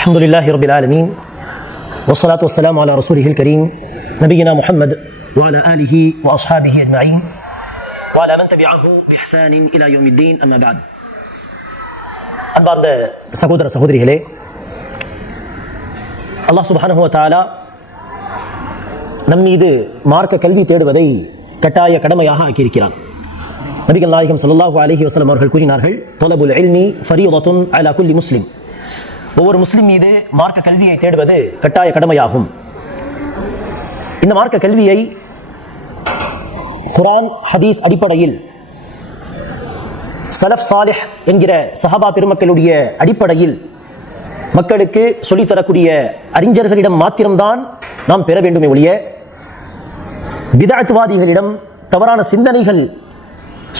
الحمد لله رب العالمين والصلاة والسلام على رسوله الكريم نبينا محمد وعلى آله وأصحابه أجمعين وعلى من تبعه بإحسان إلى يوم الدين أما بعد. அன்பார்ந்த சகோதர சகோதரிகளே, அல்லாஹ் சுப்ஹானஹு வ தஆலா நம் மீது மார்க்க கல்வி தேடுவதை கட்டாய கடமையாக ஆக்கியிருக்கிறான். நபிகள் நாயகம் ஸல்லல்லாஹு அலைஹி வஸல்லம் அவர்கள் கூறினார்கள், தொலபுல் இல்மி ஃபரீதத்துன் அலா குல்லி முஸ்லிம். ஒவ்வொரு முஸ்லிம் மீது மார்க்க கல்வியை தேடுவது கட்டாய கடமையாகும். இந்த மார்க்க கல்வியை குர்ஆன் ஹதீஸ் அடிப்படையில் சலஃப் சாலிஹ் என்கிற சஹாபா பெருமக்களுடைய அடிப்படையில் மக்களுக்கு சொல்லித்தரக்கூடிய அறிஞர்களிடம் மாத்திரம்தான் நாம் பெற வேண்டுமே ஒழிய பிதஅத்வாதிகளிடம், தவறான சிந்தனைகள்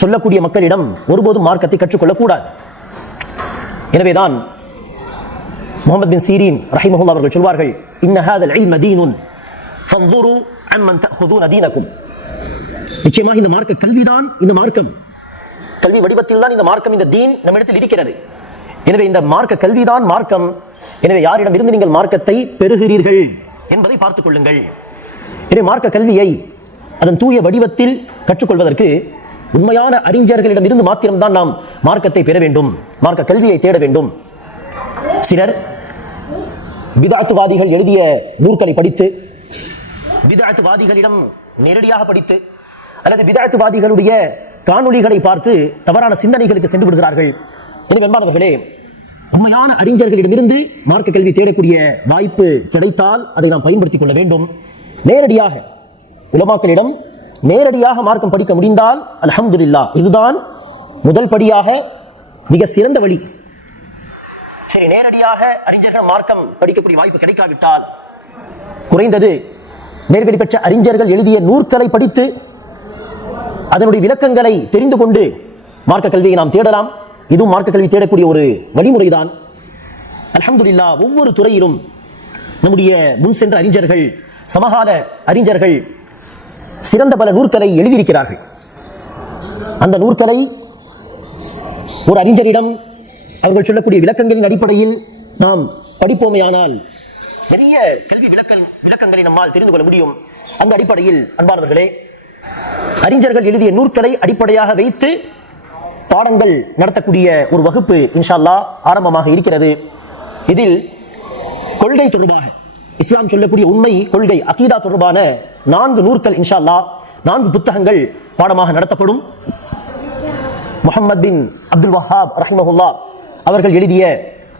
சொல்லக்கூடிய மக்களிடம் ஒருபோதும் மார்க்கத்தை கற்றுக்கொள்ளக்கூடாது. எனவேதான் முஹம்மது பின் சீரீன் ரஹிமஹுல்லாஹ் அவர்கள் சொல்வார்கள், இன்ன ஹாதல் இல்ம தீனுன் ஃபன்துரு அம்மன் தஅஹுதுன தீனக்கும். நிச்சயமாக இந்த மார்க்க கல்விதான், இந்த மார்க்கம் கல்வி வடிவத்தில் தான் இந்த மார்க்கம், இந்த தீன் நம்மிடத்தில் இருக்கிறது. எனவே இந்த மார்க்க கல்விதான் மார்க்கம். எனவே யாரிடம் இருந்து நீங்கள் மார்க்கத்தை பெறுகிறீர்கள் என்பதை பார்த்துக் கொள்ளுங்கள். எனவே மார்க்க கல்வியை அதன் தூய வடிவத்தில் கற்றுக்கொள்வதற்கு உண்மையான அறிஞர்களிடம் இருந்து மாத்திரம்தான் நாம் மார்க்கத்தை பெற வேண்டும், மார்க்க கல்வியை தேட வேண்டும். சிலர் பிதஅத்வாதிகள் எழுதிய நூல்களை படித்து, பிதஅத்வாதிகளிடம் நேரடியாக படித்து, அல்லது பிதஅத்வாதிகளுடைய காணொளிகளை பார்த்து தவறான சிந்தனைகளுக்கு சென்று விடுகிறார்கள். எனவே அன்பானவர்களே, உண்மையான அறிஞர்களிடமிருந்து மார்க்க கல்வி தேடக்கூடிய வாய்ப்பு கிடைத்தால் அதை நாம் பயன்படுத்திக் கொள்ள வேண்டும். நேரடியாக உலமாக்களிடம் நேரடியாக மார்க்கம் படிக்க முடிந்தால் அல்ஹம்துலில்லாஹ், இதுதான் முதல் படியாக மிக சிறந்த வழி. சரி, நேரடியாக அறிஞர்கள் மார்க்கம் படிக்கக்கூடிய வாய்ப்பு கிடைக்காவிட்டால் குறைந்தது நேர்வழி பெற்ற அறிஞர்கள் எழுதிய நூற்களை படித்து அதனுடைய விளக்கங்களை தெரிந்து கொண்டு மார்க்க கல்வியை நாம் தேடலாம். இதுவும் மார்க்க கல்வி தேடக்கூடிய ஒரு வழிமுறைதான். அல்ஹம்துலில்லாஹ், ஒவ்வொரு துறையிலும் நம்முடைய முன் சென்ற அறிஞர்கள், சமகால அறிஞர்கள் சிறந்த பல நூற்களை எழுதியிருக்கிறார்கள். அந்த நூற்களை ஒரு அறிஞரிடம் அவர்கள் சொல்லக்கூடிய விளக்கங்களின் அடிப்படையில் நாம் படிப்போமையானால் நிறைய கல்வி விளக்கங்களை நம்மால் தெரிந்து கொள்ள முடியும். அந்த அடிப்படையில் அன்பானவர்களே, அறிஞர்கள் எழுதிய நூற்களை அடிப்படையாக வைத்து பாடங்கள் நடத்தக்கூடிய ஒரு வகுப்பு இன்ஷா அல்லாஹ் ஆரம்பமாக இருக்கிறது. இதில் கொள்கை தொடர்பாக, இஸ்லாம் சொல்லக்கூடிய உண்மை கொள்கை அகீதா தொடர்பான 4 நூற்கள் இன்ஷா அல்லாஹ், 4 புத்தகங்கள் பாடமாக நடத்தப்படும். முஹம்மது பின் அப்துல் வஹாப் ரஹிமஹுல்லாஹ் அவர்கள் எழுதிய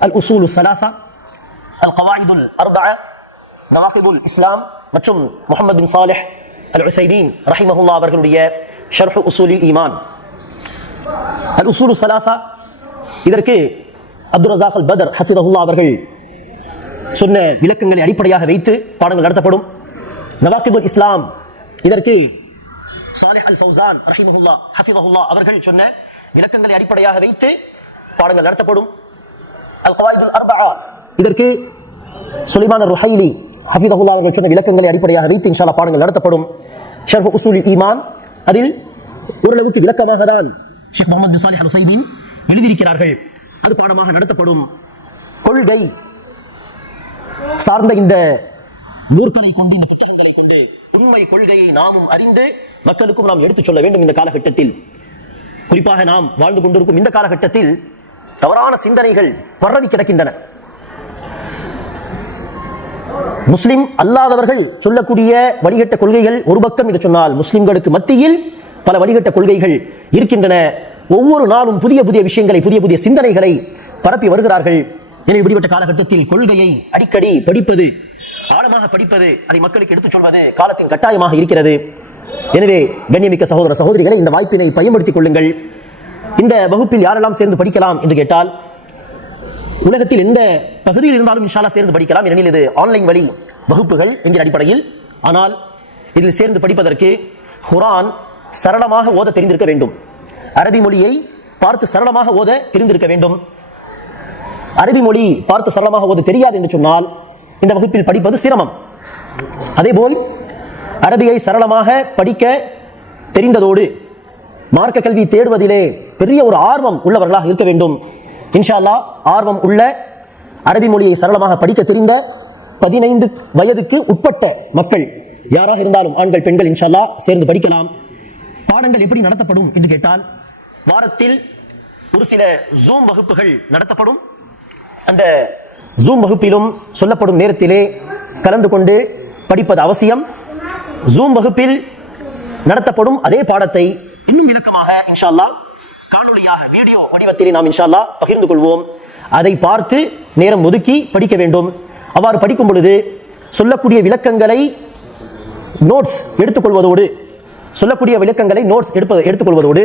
அல் உசூலு ஸலாஸா, அல் கவாயிதுல் அர்பஅ, நவாகிதுல் இஸ்லாம் மற்றும் முஹம்மது பின் சாலிஹ் அல் உஸைமீன் ரஹிமஹுல்லாஹ் அவர்களுடைய ஷர்ஹ் உசூலில் ஈமான். அல் உசூலு ஸலாஸா இதற்கு அப்துல் ரஸாக் அல் பத்ர் ஹஃபிதஹுல்லாஹ் அவர்கள் சொன்ன விளக்கங்களை அடிப்படையாக வைத்து பாடங்கள் நடத்தப்படும். நவாகிதுல் இஸ்லாம் இதற்கு சாலிஹ் அல் ஃபௌசான் ரஹிமஹுல்லாஹ் ஹஃபிதஹுல்லாஹ் அவர்கள் சொன்ன விளக்கங்களை அடிப்படையாக வைத்து பாடங்கள் நடத்தப்படும். அல் கவாயிதுல் அர்பஅ இதற்கு சுலைமான் ருஹைலி ஹஃபிதஹுல்லாஹ் அவர்கள் சொன்ன விளக்கங்களை அடிப்படையாக வைத்து இன்ஷா அல்லாஹ் பாடங்கள் நடத்தப்படும். ஷர்ஹ் உசூலில் ஈமான் அதில் ஓரளவுக்கு விளக்கமாக தான் ஷேக் முஹம்மது பின் சாலிஹ் அல் உஸைமீன் எழுதியிருக்கிறார்கள். அது பாடமாக நடத்தப்படும். கொள்கை சார்ந்த இந்த நூற்களை கொண்டு, இந்த புத்தகங்களை கொண்டு உண்மை கொள்கையை நாமும் அறிந்து மக்களுக்கும் நாம் எடுத்துச் சொல்ல வேண்டும். இந்த காலகட்டத்தில், குறிப்பாக நாம் வாழ்ந்து கொண்டிருக்கும் இந்த காலகட்டத்தில் தவறான சிந்தனைகள் பரவி கிடக்கின்றன. முஸ்லிம் அல்லாதவர்கள் சொல்லக்கூடிய வழிகட்ட கொள்கைகள் ஒரு பக்கம் என்று சொன்னால், முஸ்லிம்களுக்கு மத்தியில் பல வழிகட்ட கொள்கைகள் இருக்கின்றன. ஒவ்வொரு நாளும் புதிய புதிய விஷயங்களை, புதிய புதிய சிந்தனைகளை பரப்பி வருகிறார்கள். எனவே இப்படிப்பட்ட காலகட்டத்தில் கொள்கையை அடிக்கடி படிப்பது, ஆழமாக படிப்பது, அதை மக்களுக்கு எடுத்துச் சொல்வது காலத்தின் கட்டாயமாக இருக்கிறது. எனவே கண்ணியமிக்க சகோதர சகோதரிகளை, இந்த வாய்ப்பினை பயன்படுத்திக் கொள்ளுங்கள். இந்த வகுப்பில் யாரெல்லாம் சேர்ந்து படிக்கலாம் என்று கேட்டால், உலகத்தில் எந்த பகுதியில் இருந்தாலும் இன்ஷா அல்லாஹ் சேர்ந்து படிக்கலாம். ஏனெனில் இது ஆன்லைன் வழி வகுப்புகள் என்கிற அடிப்படையில். ஆனால் இதில் சேர்ந்து படிப்பதற்கு குர்ஆன் சரளமாக ஓத தெரிந்திருக்க வேண்டும். அரபி மொழியை பார்த்து சரளமாக ஓத தெரிந்திருக்க வேண்டும். அரபி மொழி பார்த்து சரளமாக ஓத தெரியாது என்று சொன்னால் இந்த வகுப்பில் படிப்பது சிரமம். அதேபோல் அரபியை சரளமாக படிக்க தெரிந்ததோடு மார்க்க கல்வி தேடுவதிலே பெரிய ஒரு ஆர்வம் உள்ளவர்களாக இருக்க வேண்டும். இன்ஷா அல்லாஹ் ஆர்வம் உள்ள அரபி மொழியை சரளமாக படிக்க தெரிந்த 15 வயதுக்கு உட்பட்ட மக்கள் யாராக இருந்தாலும் ஆண்கள் பெண்கள் இன்ஷா அல்லாஹ் சேர்ந்து படிக்கலாம். பாடங்கள் எப்படி நடத்தப்படும் என்று கேட்டால், வாரத்தில் ஒரு சில ஜூம் வகுப்புகள் நடத்தப்படும். அந்த ஜூம் வகுப்பிலும் சொல்லப்படும் நேரத்திலே கலந்து கொண்டு படிப்பது அவசியம். ஜூம் வகுப்பில் நடத்தப்படும் அதே பாடத்தை இன்னும் விளக்கமாக இன்ஷா அல்லாஹ் காணொளியாக வீடியோ வடிவத்திலே நாம் இன்ஷா அல்லாஹ் பகிர்ந்து கொள்வோம். அதை பார்த்து நேரம் ஒதுக்கி படிக்க வேண்டும். அவ்வாறு படிக்கும் பொழுது சொல்லக்கூடிய விளக்கங்களை நோட்ஸ் எடுத்துக்கொள்வதோடு எடுத்துக்கொள்வதோடு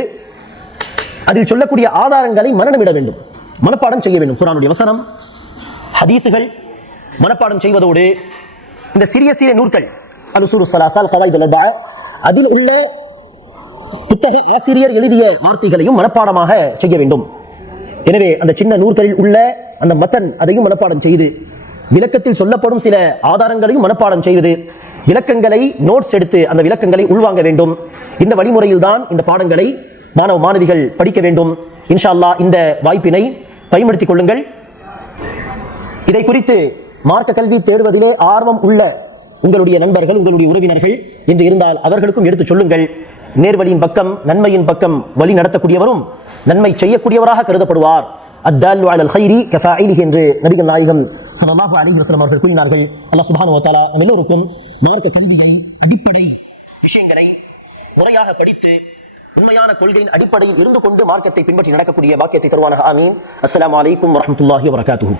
அதில் சொல்லக்கூடிய ஆதாரங்களை மனனமிட வேண்டும், மனப்பாடம் செய்ய வேண்டும். குர்ஆனுடைய வசனம், ஹதீஸுகள் மனப்பாடம் செய்வதோடு இந்த சிறிய சிறிய நூல்கள் அல்-உஸூலுஸ் ஸலாஸா, அல்-கவாயிதுல் அர்பஆ, அதில் உள்ள புத்தக ஆசிரியர் எழுதிய வார்த்தைகளையும் மனப்பாடமாக செய்ய வேண்டும். எனவே அந்த சின்ன நூல்களில் உள்ள அந்த மத்தன் அதையும் மனப்பாடம் செய்து, விளக்கத்தில் சொல்லப்படும் சில ஆதாரங்களையும் மனப்பாடம் செய்வது, விளக்கங்களை நோட்ஸ் எடுத்து அந்த விளக்கங்களை உள்வாங்க வேண்டும். இந்த வழிமுறையில் தான் இந்த பாடங்களை மாணவ மாணவிகள் படிக்க வேண்டும். இன்ஷா அல்லாஹ் இந்த வாய்ப்பினை பயன்படுத்திக் கொள்ளுங்கள். இதை குறித்து மார்க்க கல்வி தேடுவதிலே ஆர்வம் உள்ள உங்களுடைய நண்பர்கள், உங்களுடைய உறவினர்கள் என்று இருந்தால் அவர்களுக்கும் எடுத்துச் சொல்லுங்கள். நேர்வழியின் பக்கம், நன்மையின் பக்கம் வழி நடத்தக்கூடியவரும் நன்மை செய்யக்கூடியவராக கருதப்படுவார். அத்தாலு அலல் கைரி கஃபாயிலிஹி என்று நபிகள் நாயகம் ஸல்லல்லாஹு அலைஹி வஸல்லம் அவர்கள் கூறினார்கள். அல்லாஹ் சுப்ஹானஹு வ தஆலா நம் எல்லோருக்கும் மார்க்க கல்வியை, அடிப்படை விஷயங்களை முறையாக படித்து உண்மையான கொள்கையின் அடிப்படையில் இருந்து கொண்டு மார்க்கத்தை பின்பற்றி நடக்கக்கூடிய பாக்கியத்தை தருவானாக. ஆமீன். அஸ்ஸலாமு அலைக்கும் வரஹ்மத்துல்லாஹி வபரகாத்துஹு.